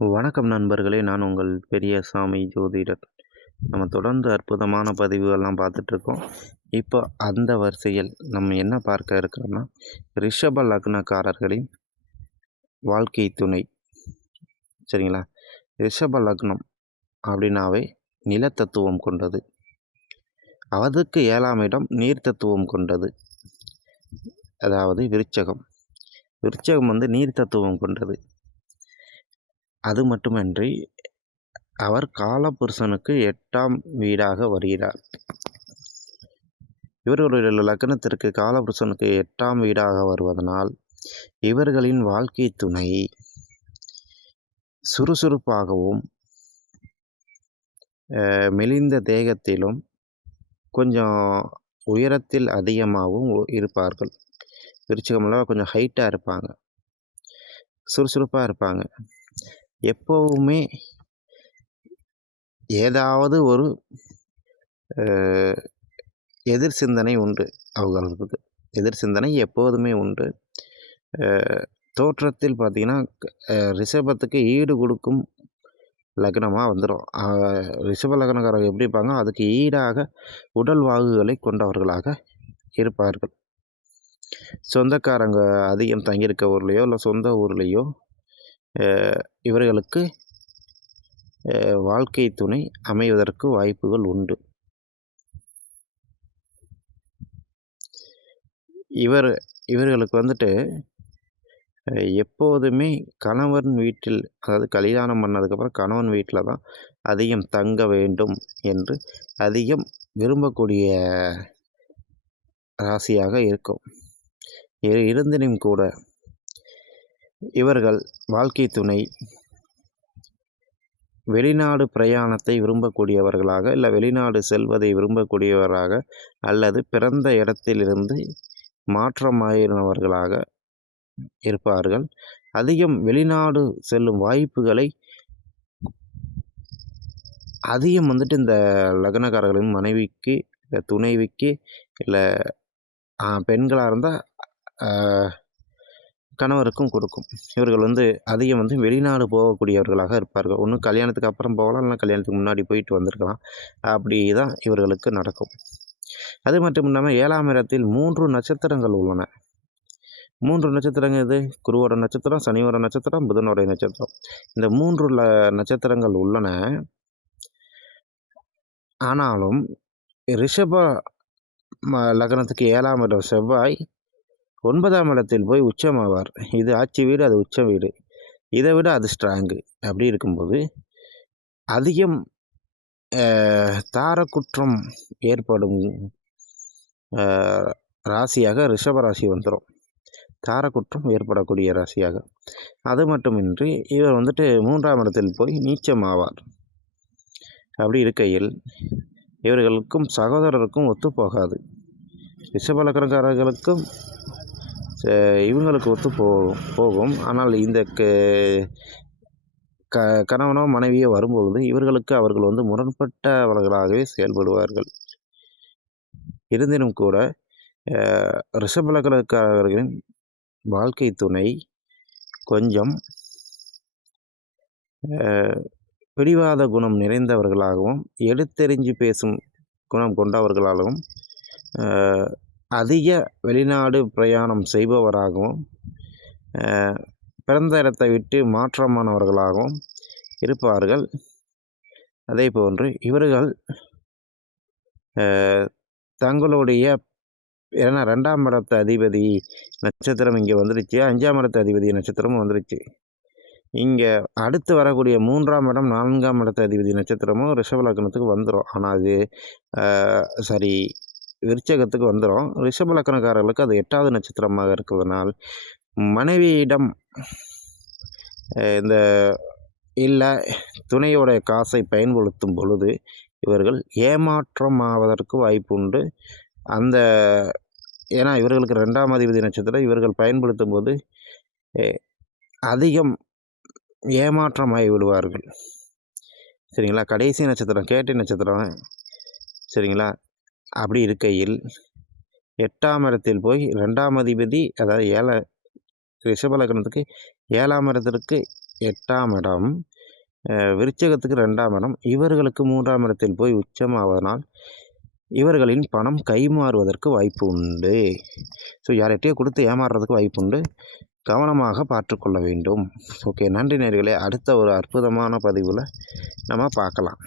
வணக்கம் நண்பர்களே! நான் உங்கள் பெரியசாமி ஜோதிடர். நம்ம தொடர்ந்து அற்புதமான பதிவுகள்லாம் பார்த்துட்ருக்கோம். இப்போ அந்த வரிசையில் நம்ம என்ன பார்க்க இருக்கிறோம்னா, ரிஷப லக்னக்காரர்களின் வாழ்க்கை துணை. சரிங்களா? ரிஷப லக்னம் அப்படின்னாவே நிலத்தத்துவம் கொண்டது. அதுக்கு 7ஆம் இடம் நீர் தத்துவம் கொண்டது. அதாவது விருச்சகம். விருச்சகம் நீர் தத்துவம் கொண்டது. அது மட்டுமின்றி அவர் காலபுருஷனுக்கு 8ஆம் வீடாக வருகிறார். இவர்களுடைய லக்னத்திற்கு காலபுருஷனுக்கு 8ஆம் வீடாக வருவதனால் இவர்களின் வாழ்க்கை துணை சுறுசுறுப்பாகவும் மெலிந்த தேகத்திலும் கொஞ்சம் உயரத்தில் அதிகமாகவும் இருப்பார்கள். விருச்சிகம்லாம் கொஞ்சம் ஹைட்டாக இருப்பாங்க, சுறுசுறுப்பாக இருப்பாங்க. எப்போவுமே ஏதாவது ஒரு எதிர் சிந்தனை உண்டு. அவர்களுக்கு எதிர் சிந்தனை எப்போதுமே உண்டு. தோற்றத்தில் பார்த்திங்கன்னா ரிஷபத்துக்கு ஈடு கொடுக்கும் லக்னமாக வந்துடும். ரிஷப லக்னக்காரர்கள் எப்படி இருப்பாங்க, அதுக்கு ஈடாக உடல் வாகுகளை கொண்டவர்களாக இருப்பார்கள். சொந்தக்காரங்க அதிகம் தங்கியிருக்க ஊர்லேயோ இல்லை சொந்த ஊர்லேயோ இவர்களுக்கு வாழ்க்கை துணை அமைவதற்கு வாய்ப்புகள் உண்டு. இவர்களுக்கு எப்போதுமே கணவன் வீட்டில், அதாவது கல்யாணம் பண்ணதுக்கப்புறம் கணவன் வீட்டில் தான் அதிகம் தங்க வேண்டும் என்று அதிகம் விரும்பக்கூடிய ராசியாக இருக்கும். இருந்தினும் கூட இவர்கள் வாழ்க்கை துணை வெளிநாடு பிரயாணத்தை விரும்பக்கூடியவர்களாக, இல்லை வெளிநாடு செல்வதை விரும்பக்கூடியவராக, அல்லது பிறந்த இடத்திலிருந்து மாற்றமாயினவர்களாக இருப்பார்கள். அதிகம் வெளிநாடு செல்லும் வாய்ப்புகளை அதிகம் இந்த லக்னக்காரர்களின் மனைவிக்கு, இல்லை துணைவிக்கு, இல்லை பெண்களாக இருந்தால் கணவருக்கும் கொடுக்கும். இவர்கள் அதிகம் வெளிநாடு போகக்கூடியவர்களாக இருப்பார்கள். ஒன்று கல்யாணத்துக்கு அப்புறம் போகலாம், இல்லைனா கல்யாணத்துக்கு முன்னாடி போயிட்டு வந்திருக்கலாம். அப்படி தான் இவர்களுக்கு நடக்கும். அது மட்டும் இல்லாமல் 7ஆம் இடத்தில் 3 நட்சத்திரங்கள் உள்ளன. 3 நட்சத்திரங்கள் இது குருவோட நட்சத்திரம், சனியோட நட்சத்திரம், புதனோட நட்சத்திரம். இந்த 3 நட்சத்திரங்கள் உள்ளன. ஆனாலும் ரிஷப லக்னத்துக்கு 7ஆம் இடம் செவ்வாய் 9ஆம் இடத்தில் போய் உச்சமாவார். இது ஆட்சி வீடு, அது உச்ச வீடு. இதை விட அது ஸ்ட்ராங்கு. அப்படி இருக்கும்போது அதிகம் தாரக்குற்றம் ஏற்படும் ராசியாக ரிஷபராசி வந்துடும். தாரக்குற்றம் ஏற்படக்கூடிய ராசியாக. அது மட்டுமின்றி இவர் 3ஆம் இடத்தில் போய் நீச்சமாவார். அப்படி இருக்கையில் இவர்களுக்கும் சகோதரருக்கும் ஒத்துப்போகாது. ரிஷப லக்னக்காரர்களுக்கும் இவங்களுக்கு ஒத்து போகும். ஆனால் இந்த கணவனோ மனைவியோ வரும்பொழுது இவர்களுக்கு அவர்கள் முரண்பட்டவர்களாகவே செயல்படுவார்கள். இருந்தினும் கூட ரிஷப லக்னக்காரர்களின் வாழ்க்கை துணை கொஞ்சம் பிடிவாத குணம் நிறைந்தவர்களாகவும், எடுத்தெறிஞ்சு பேசும் குணம் கொண்டவர்களாகவும், அதிக வெளிநாடு பிரயாணம் செய்பவராகவும், பிறந்த இடத்தை விட்டு மாற்றமானவர்களாகவும் இருப்பார்கள். அதே போன்று இவர்கள் தங்களுடைய, ஏன்னா 2ஆம் இடத்து அதிபதி நட்சத்திரம் இங்கே வந்துருச்சு, 5ஆம் இடத்து அதிபதி நட்சத்திரமும் வந்துருச்சு. இங்கே அடுத்து வரக்கூடிய 3ஆம் இடம், 4ஆம் இடத்து அதிபதி நட்சத்திரமும் ரிஷப லக்னத்துக்கு வந்துடும். ஆனால் அது விருச்சகத்துக்கு வந்துடும். ரிஷப லக்னக்காரர்களுக்கு அது 8வது நட்சத்திரமாக இருக்கிறதுனால் மனைவியிடம் இந்த இல்லை துணையோட காசை பயன்படுத்தும் பொழுது இவர்கள் ஏமாற்றமாவதற்கு வாய்ப்பு உண்டு. ஏன்னா இவர்களுக்கு 2ஆம் அதிபதி நட்சத்திரம் இவர்கள் பயன்படுத்தும் போது அதிகம் ஏமாற்றமாகி விடுவார்கள். சரிங்களா? கடைசி நட்சத்திரம் கேட்டை நட்சத்திரம். சரிங்களா? அப்படி இருக்கையில் 8ஆம் இடத்தில் போய் 2ஆம் அதிபதி, அதாவது ரிஷப லக்னத்துக்கு 7ஆம் இடத்திற்கு 8ஆம் இடம், விருச்சிகத்துக்கு 2ஆம் இடம், இவர்களுக்கு 3ஆம் இடத்தில் போய் உச்சமாவதனால் இவர்களின் பணம் கைமாறுவதற்கு வாய்ப்பு உண்டு. ஸோ யார்கிட்டயோ கொடுத்து ஏமாறுறதுக்கு வாய்ப்பு உண்டு. கவனமாக பார்த்துக்கொள்ள வேண்டும். ஓகே, நன்றி நேயர்களே. அடுத்த ஒரு அற்புதமான பதிவில் நம்ம பார்க்கலாம்.